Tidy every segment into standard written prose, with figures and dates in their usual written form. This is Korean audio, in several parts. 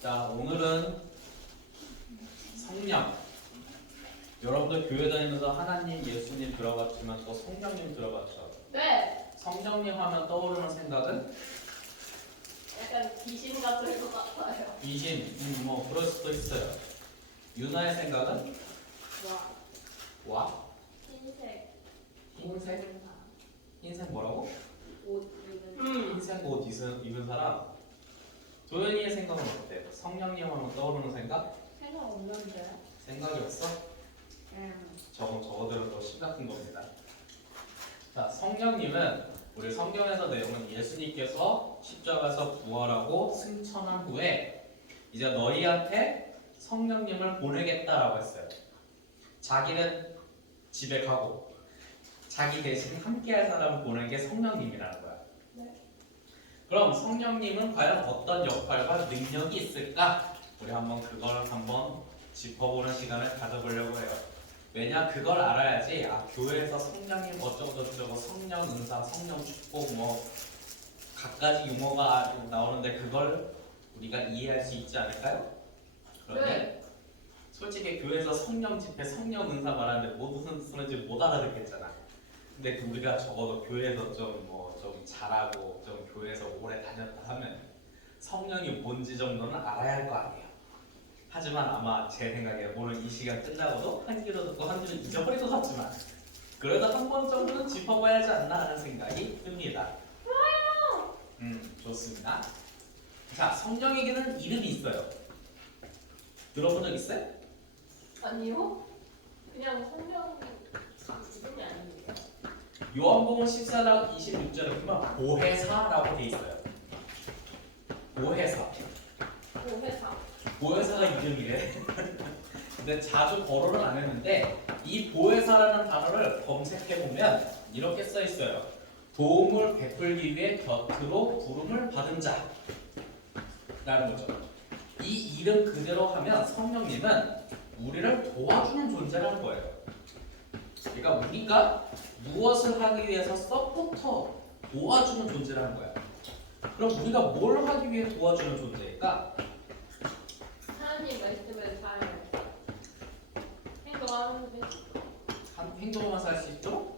자, 오늘은 성령. 여러분들 교회 다니면서 하나님, 예수님 들어봤지만 또 성령님 들어봤죠? 네. 성령님 하면 떠오르는 생각은? 약간 귀신 같은 것 같아요. 귀신, 뭐 그럴 수도 있어요. 유나의 생각은? 와. 와? 흰색. 흰색? 흰색 뭐라고? 옷 입은. 흰색 옷 입은 사람. 도현이의 생각은 어때? 성령님 하면 떠오르는 생각? 생각 없는데. 생각이 없어? 저거들은 더 심각한 겁니다. 자, 성령님은 우리 성경에서 내용은 예수님께서 십자가에서 부활하고 승천한 후에 이제 너희한테 성령님을 보내겠다라고 했어요. 자기는 집에 가고 자기 대신 함께할 사람을 보내는 게 성령님이라는 거야. 네. 그럼 성령님은 과연 어떤 역할과 능력이 있을까? 우리 그걸 한번 짚어보는 시간을 가져보려고 해요. 왜냐, 그걸 알아야지 교회에서 성령님 어쩌고저쩌고 성령 은사, 성령 축복 뭐 갖가지 용어가 나오는데 그걸 우리가 이해할 수 있지 않을까요? 그런데 네. 솔직히 교회에서 성령 집회, 성령 은사 말하는데 뭐 무슨 소리인지 못 알아듣겠잖아. 근데 우리가 적어도 교회에서 좀 잘하고 좀 교회에서 오래 다녔다 하면 성령이 뭔지 정도는 알아야 할 거 아니에요. 하지만 아마 제 생각에 오늘 이 시간 끝나고도 한 귀로 듣고 한 귀로 잊어버릴 것 같지만 그래도 한 번 정도는 짚어봐야 하지 않나 하는 생각이 듭니다. 좋습니다. 자, 성령에게는 이름이 있어요. 들어본 적 있어요? 아니요? 그냥 성령 이름이 아닙니까? 요한복음 14장 26절에 보면 보혜사라고 돼 있어요. 보혜사. 회사. 보혜사가 이름이래. 근데 자주 거론을 안 했는데 이 보혜사라는 단어를 검색해 보면 이렇게 써 있어요. 도움을 베풀기 위해 곁으로 부름을 받은 자라는 거죠. 이 이름 그대로 하면 성령님은 우리를 도와주는 존재라는 거예요. 그러니까 우리가 무엇을 하기 위해서 서포터, 도와주는 존재라는 거야. 그럼 우리가 뭘 하기 위해 도와주는 존재일까? 하나님 말씀을 잘 행동하는 데. 한 행동만 살 수 있죠?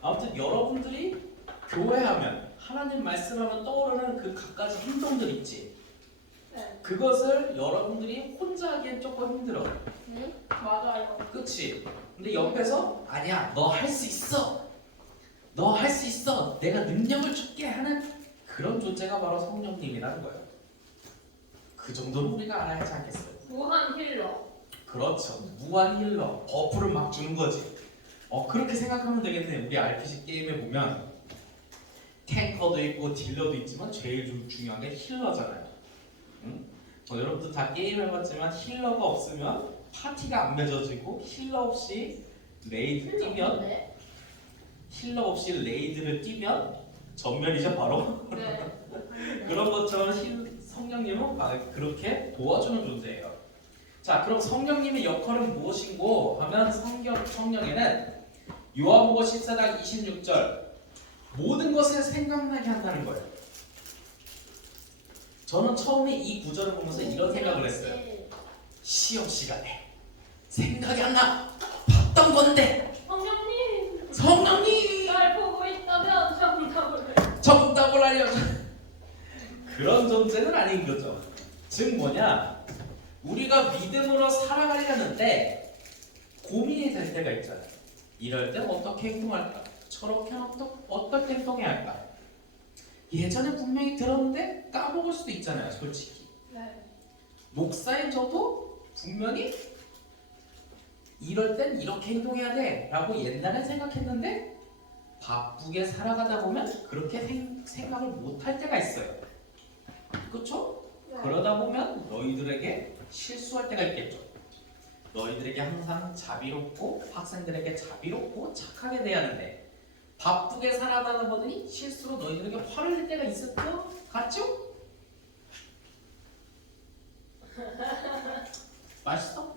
아무튼 여러분들이 교회하면 하나님 말씀하면 떠오르는 그 갖가지 행동들 있지. 네. 그것을 여러분들이 혼자 하기엔 조금 힘들어. 응? 맞아요. 그치? 근데 옆에서 아니야, 너 할 수 있어. 너 할 수 있어. 내가 능력을 줄게 하는 그런 존재가 바로 성령님이라는 거예요. 그 정도는 우리가 알아야 하지 않겠어요? 무한 힐러. 그렇죠. 무한 힐러. 버프를 막 주는 거지. 그렇게 생각하면 되겠네. 우리 RPG 게임에 보면 탱커도 있고 딜러도 있지만 제일 중요한 게 힐러잖아요. 응? 여러분도 다 게임 해봤지만 힐러가 없으면 파티가 안 맺어지고 네. 힐러 없이 레이드를 뛰면 전멸이죠 바로. 네. 그런 것처럼 성령님은 그렇게 도와주는 존재예요. 자, 그럼 성령님의 역할은 무엇인고 하면 성령에는 요한복음 14장 26절 모든 것을 생각나게 한다는 거예요. 저는 처음에 이 구절을 보면서 이런 생각을 했어요. 시험 시간에 생각이 안 나. 봤던 건데 성령님 날 보고 있다면 정답을 알려줘. 그런 존재는 아닌 거죠. 즉 뭐냐, 우리가 믿음으로 살아가려는데 고민이 될 때가 있잖아요. 이럴 때 어떻게 행동할까? 저렇게 어떻게 행동해야 할까? 예전에 분명히 들었는데 까먹을 수도 있잖아요. 솔직히 네. 목사인 저도 분명히 이럴 땐 이렇게 행동해야 돼 라고 옛날에 생각했는데 바쁘게 살아가다 보면 그렇게 생각을 못할 때가 있어요. 그렇죠? 네. 그러다 보면 너희들에게 실수할 때가 있겠죠. 너희들에게 항상 자비롭고 학생들에게 자비롭고 착하게 대하는데 바쁘게 살아가다 보니 실수로 너희들에게 화를 낼 때가 있을 것 같죠? 맛있어?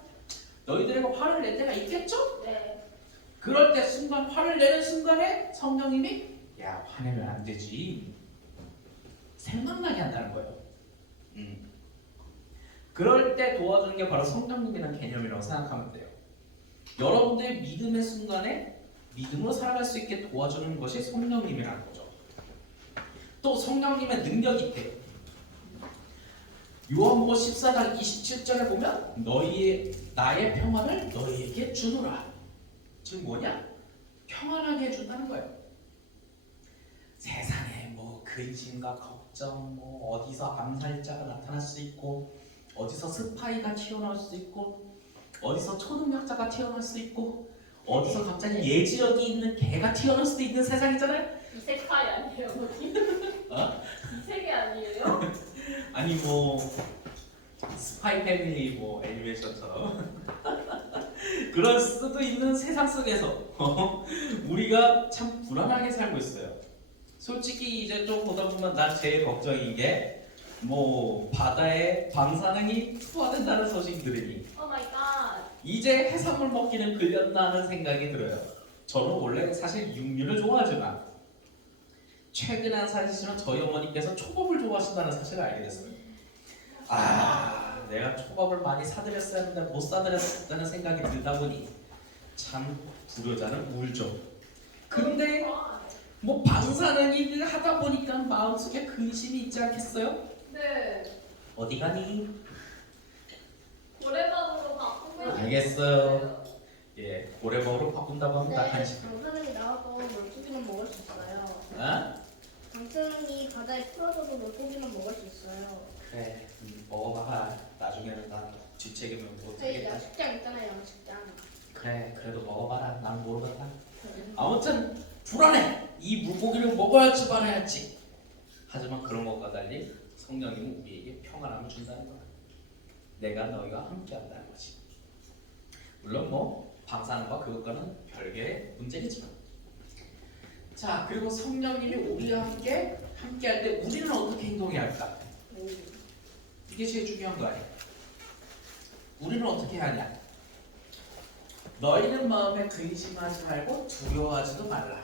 너희들에게 화를 낼 때가 있겠죠? 네. 그럴 때 순간 화를 내는 순간에 성령님이 야, 화내면 안 되지 생각나게 한다는 거예요. 그럴 때 도와주는 게 바로 성령님이라는 개념이라고 생각하면 돼요. 여러분들의 믿음의 순간에 믿음으로 살아갈 수 있게 도와주는 것이 성령님이라는 거죠. 또 성령님의 능력이 있대요. 요한복음 14장 27절에 보면 나의 평안을 너희에게 주노라. 즉 뭐냐? 평안하게 해준다는 거예요. 세상에 뭐 근심과 걱정, 뭐 어디서 암살자가 나타날 수 있고, 어디서 스파이가 튀어나올 수 있고, 어디서 초능력자가 튀어나올 수 있고, 어디서 갑자기 예지력이 있는 개가 튀어나올 수도 있는 세상이잖아요. 이세카이 아니에요, 거기? 어? 이세계 아니에요? 아니 뭐 스파이 패밀리 뭐 애니메이션처럼 그럴 수도 있는 세상 속에서 우리가 참 불안하게 살고 있어요. 솔직히 이제 좀 보다 보면 난 제일 걱정인 게 뭐 바다에 방사능이 투하된다는 소식 들으니 오 마이 갓. 이제 해산물 먹기는 걸렸나 하는 생각이 들어요. 저는 원래 사실 육류를 좋아하지만 최근에 한 사실은 저희 어머니께서 초밥을 좋아하신다는 사실을 알게 됐어요. 아, 내가 초밥을 많이 사드렸어야 했는데 못 사드렸다는 생각이 들다 보니 참 불효자는 울죠. 근데 뭐 방사능이 하다 보니까 마음속에 근심이 있지 않겠어요? 네. 어디 가니? 고래밥으로 바꾸면 알겠어요. 예, 고래밥으로 바꾼다고 합니다. 네, 간식. 방사능이 나와도 물고기는 먹을 수 있어요. 어? 방사능이 바다에 풀어져도 물고기는 먹을 수 있어요. 그래, 먹어봐. 나중에는 난 뒷책임을 저희 못하겠다. 야식장 있잖아요, 야식장. 그래, 그래도 먹어봐라. 난 모르겠다. 아무튼 불안해. 이 물고기를 먹어야지 말아야지. 하지만 그런 것과 달리 성령님은 우리에게 평안함을 준다는 거야. 내가 너희와 함께한다는 거지. 물론 뭐 방사능과 그것과는 별개의 문제겠지만. 자, 그리고 성령님이 우리와 함께할 때 우리는 어떻게 행동해야 할까? 이게 제일 중요한 거 아니야? 우리는 어떻게 하냐? 너희는 마음에 근심하지 말고 두려워하지도 말라.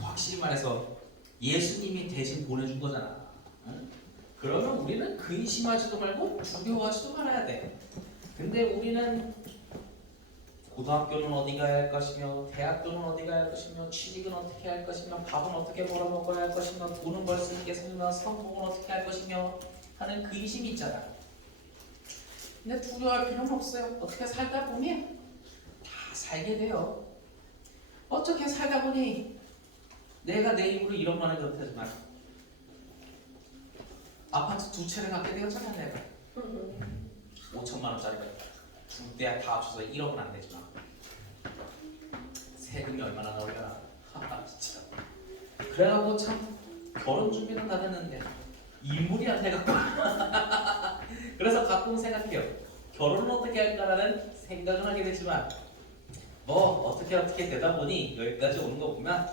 확실히 말해서 예수님이 대신 보내준 거잖아. 응? 그러면 우리는 근심하지도 말고 두려워하지도 말아야 돼. 근데 우리는 고등학교는 어디 가야 할 것이며, 대학교는 어디 가야 할 것이며, 취직은 어떻게 할 것이며, 밥은 어떻게 벌어 먹어야 할 것이며, 돈은 벌 수 있게 살면 성공은 어떻게 할 것이며 하는 근심이 있잖아. 근데 두려워할 필요는 없어요. 어떻게 살다 보면 다 살게 돼요. 어떻게 살다 보니 내가 내 입으로 이런 말은 그렇다지만 아파트 2채를 갖게 되었잖아. 내가 5천만 원짜리가 두 대 다 합쳐서 1억은 안 되지만 세금이 얼마나 나올려나. 하하 진짜. 그래갖고 참 결혼 준비는 다 됐는데 인물이 안 돼갖고 그래서 가끔 생각해요. 결혼은 어떻게 할까라는 생각은 하게 되지만 뭐 어떻게 되다 보니 여기까지 오는 거 보면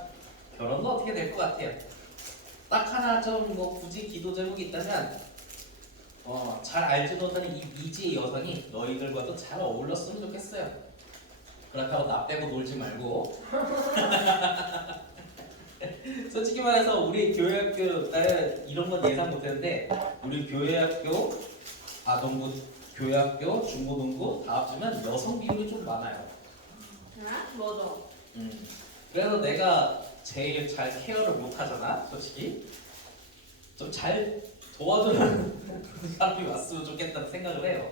결혼도 어떻게 될 것 같아요. 딱 하나 좀 뭐 굳이 기도 제목이 있다면 잘 알지도 못하는 이 미지의 여성이 너희들과도 잘 어울렸으면 좋겠어요. 그렇다고 나 빼고 놀지 말고 솔직히 말해서 우리 교회학교 나는 이런 건 예상 못했는데 우리 교회학교 아동부 교회학교 중고등부 다 합치면 여성 비율이 좀 많아요. 맞아. 그래서 내가 제일 잘 케어를 못 하잖아, 솔직히. 좀 잘 도와주는 사람이 왔으면 좋겠다는 생각을 해요.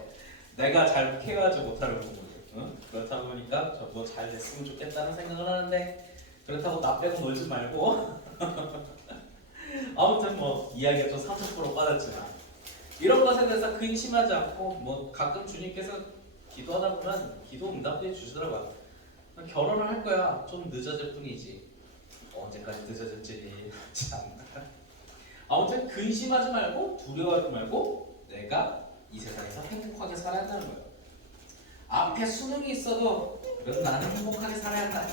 내가 잘 케어하지 못하는 부분을. 응? 그렇다 보니까 저도 잘 됐으면 좋겠다는 생각을 하는데 그렇다고 나 빼고 놀지 말고 아무튼 뭐 이야기가 좀 30% 빠졌지만 이런 것에 대해서 근심하지 않고 뭐 가끔 주님께서 기도하다 보면 기도 응답해 주시더라고요. 결혼을 할 거야. 좀 늦어질 뿐이지. 언제까지 늦어질지 참. 아무튼 근심하지 말고 두려워하지 말고 내가 이 세상에서 행복하게 살아야 한다는 거예요. 앞에 수능이 있어도 그래도 나는 행복하게 살아야 한다.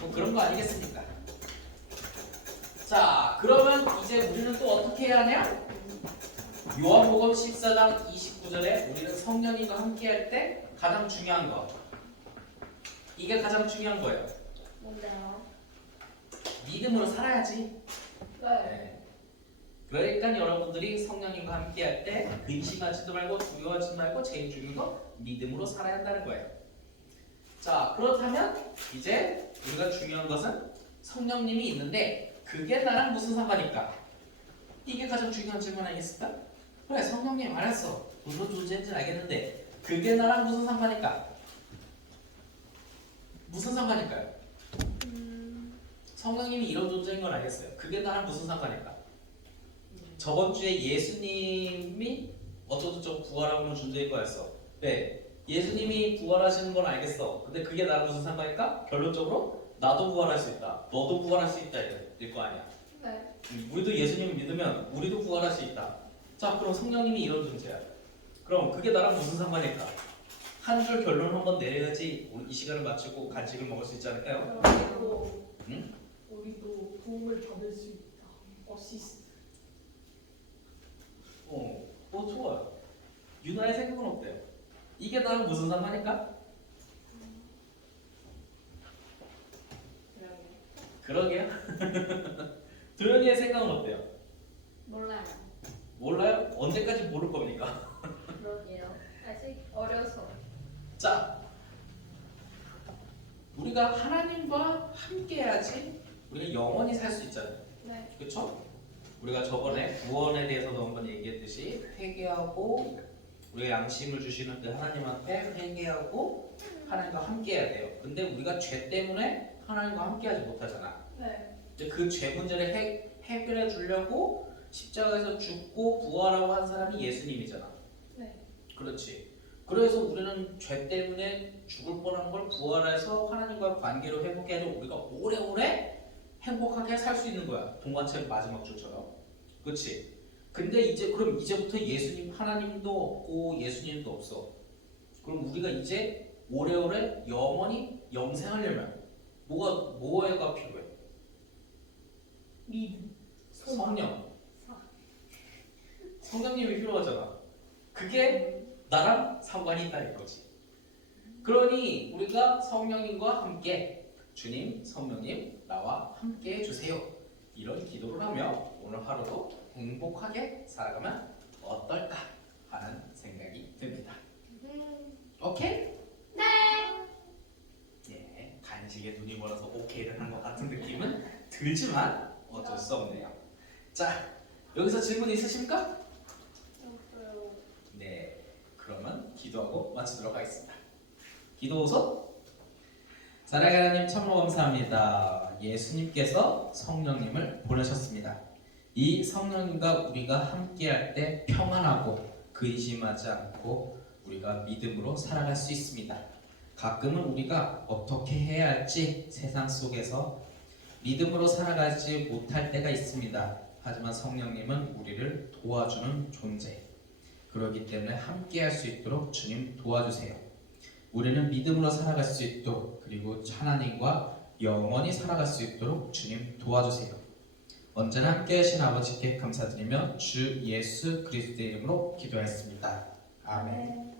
뭐 그런 거 아니겠습니까? 자, 그러면 이제 우리는 또 어떻게 해야 하냐? 요한복음 14장 29절에 우리는 성령님과 함께 할 때 가장 중요한 거. 이게 가장 중요한 거예요. 뭔데요? 믿음으로 살아야지. 네. 그러니까 여러분들이 성령님과 함께 할 때 근심하지도 말고 두려워하지 말고 제일 중요한 거 믿음으로 살아야 한다는 거예요. 자, 그렇다면 이제 우리가 중요한 것은 성령님이 있는데 그게 나랑 무슨 상관일까? 이게 가장 중요한 질문 아니겠습니까? 그래, 성령님 알았어. 무슨 존재인지 알겠는데 그게 나랑 무슨 상관일까? 무슨 상관일까요? 성령님이 이런 존재인 걸 알겠어요. 그게 나랑 무슨 상관일까? 저번 주에 예수님이 어쩌고저쩌고 부활하고는 존재일 거였어. 네, 예수님이 부활하시는 건 알겠어. 근데 그게 나랑 무슨 상관일까? 결론적으로 나도 부활할 수 있다. 너도 부활할 수 있다 이럴 거 아니야. 네. 우리도 예수님을 믿으면 우리도 구원할 수 있다. 자, 그럼 성령님이 이런 존재야. 그럼 그게 나랑 무슨 상관일까? 한 줄 결론 한번 내려야지 우리 이 시간을 마치고 간식을 먹을 수 있지 않을까요? 우리도 응? 우리도 도움을 받을 수 있다. 어시스트. 좋아요. 유나의 생각은 어때요? 이게 나랑 무슨 상관일까? 그러게요. 도현이의 생각은 어때요? 몰라요. 몰라요? 언제까지 모를 겁니까? 그러게요. 아직 어려서. 자, 우리가 하나님과 함께해야지 우리가 영원히 살 수 있잖아요. 네. 그렇죠? 우리가 저번에 구원에 대해서도 한번 얘기했듯이 회개하고 우리가 양심을 주시는 그 하나님 앞에 회개하고 하나님과 함께해야 돼요. 근데 우리가 죄 때문에 하나님과 함께하지 못하잖아. 네. 근데 그 죄 문제를 해결해 주려고 십자가에서 죽고 부활하고 한 사람이 예수님이잖아. 네. 그렇지. 그래서 우리는 죄 때문에 죽을 뻔한 걸 부활해서 하나님과 관계로 회복해 하려 우리가 오래오래 행복하게 살 수 있는 거야. 동화책 마지막 줄처럼. 그렇지. 근데 그럼 이제부터 예수님 하나님도 없고 예수님도 없어. 그럼 우리가 이제 오래오래 영원히 영생하려면 뭐가 필요해? 믿음. 성령. 성령님이 필요하잖아. 그게 나랑 상관이 있다 이거지. 그러니 우리가 성령님과 함께 주님, 성령님 나와 함께 해주세요. 이런 기도를 하며 오늘 하루도 행복하게 살아가면 어떨까 하는 생각이 듭니다. 오케이? 네. 예, 간식에 눈이 멀어서 오케이를 한 것 같은 느낌은 들지만 어쩔 수 없네요. 자, 여기서 질문 있으십니까? 없어요. 네, 그러면 기도하고 마치도록 하겠습니다. 기도호소. 사랑하는 하나님 참으로 감사합니다. 예수님께서 성령님을 보내셨습니다. 이 성령님과 우리가 함께할 때 평안하고 근심하지 않고 우리가 믿음으로 살아갈 수 있습니다. 가끔은 우리가 어떻게 해야 할지 세상 속에서 믿음으로 살아가지 못할 때가 있습니다. 하지만 성령님은 우리를 도와주는 존재. 그렇기 때문에 함께할 수 있도록 주님 도와주세요. 우리는 믿음으로 살아갈 수 있도록 그리고 하나님과 영원히 살아갈 수 있도록 주님 도와주세요. 언제나 함께하신 아버지께 감사드리며 주 예수 그리스도의 이름으로 기도했습니다. 아멘.